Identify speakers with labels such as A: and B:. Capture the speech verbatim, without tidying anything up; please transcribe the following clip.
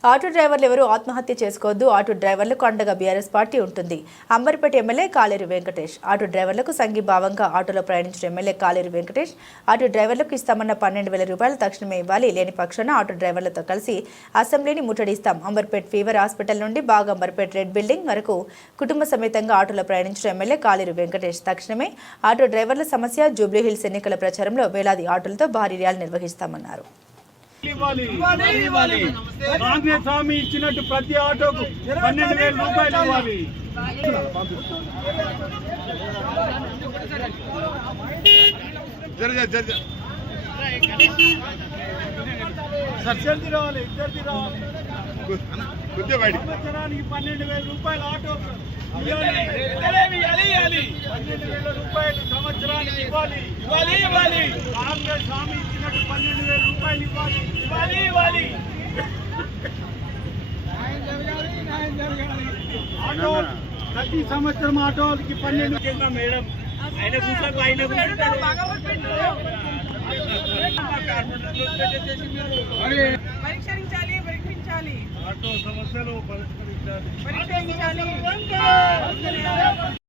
A: Auto డ్రైవర్లు ఎవరూ ఆత్మహత్య చేసుకోవద్దు. ఆటో డ్రైవర్లకు అండగా బీఆర్ఎస్ పార్టీ ఉంటుంది. అంబర్పేట ఎమ్మెల్యే కాలేరు వెంకటేష్. ఆటో డ్రైవర్లకు సంఘీభావంగా ఆటోలో ప్రయాణించిన ఎమ్మెల్యే కాలేరు వెంకటేష్ ఆటో డ్రైవర్లకు ఇస్తామన్న పన్నెండు వేల రూపాయలు తక్షణమే ఇవ్వాలి. లేని పక్షాన ఆటో డ్రైవర్లతో కలిసి అసెంబ్లీని ముట్టడిస్తాం. అంబర్పేట్ ఫీవర్ హాస్పిటల్ నుండి బాగ్ అంబర్పేట్ రెడ్ బిల్డింగ్ వరకు కుటుంబ సమేతంగా ఆటోలో ప్రయాణించిన ఎమ్మెల్యే కాలేరు వెంకటేష్ తక్షణమే ఆటో డ్రైవర్ల సమస్య జూబ్లీహిల్స్ ఎన్నికల ప్రచారంలో వేలాది ఆటోలతో భారీ ర్యాలీ నిర్వహిస్తామన్నారు.
B: కాంగ్రెస్ హామీ ఇచ్చినట్టు ప్రతి ఆటోకు పన్నెండు వేల రూపాయలు ఇవ్వాలి. ఇద్దరిది రావాలి ఇద్దరిది రావాలి సంవత్సరానికి పన్నెండు వేల రూపాయలు ఆటో పన్నెండు వేల రూపాయలు సంవత్సరానికి ఇవ్వాలి ఇవ్వాలి ఇవ్వాలి కాంగ్రెస్ హామీ ఇచ్చినట్టు పన్నెండు వేల రూపాయలు ఇవ్వాలి ఇవ్వాలి ఇవ్వాలి ఆటో ప్రతి సంవత్సరం ఆటోకి పన్నెండు మేడం ఆయన కూర్చోకు ఆయన
C: పరీక్షించాలి పరీక్షించాలి
B: ఆటో సమస్యలు పరిష్కరించాలి
C: పరిష్కరించాలి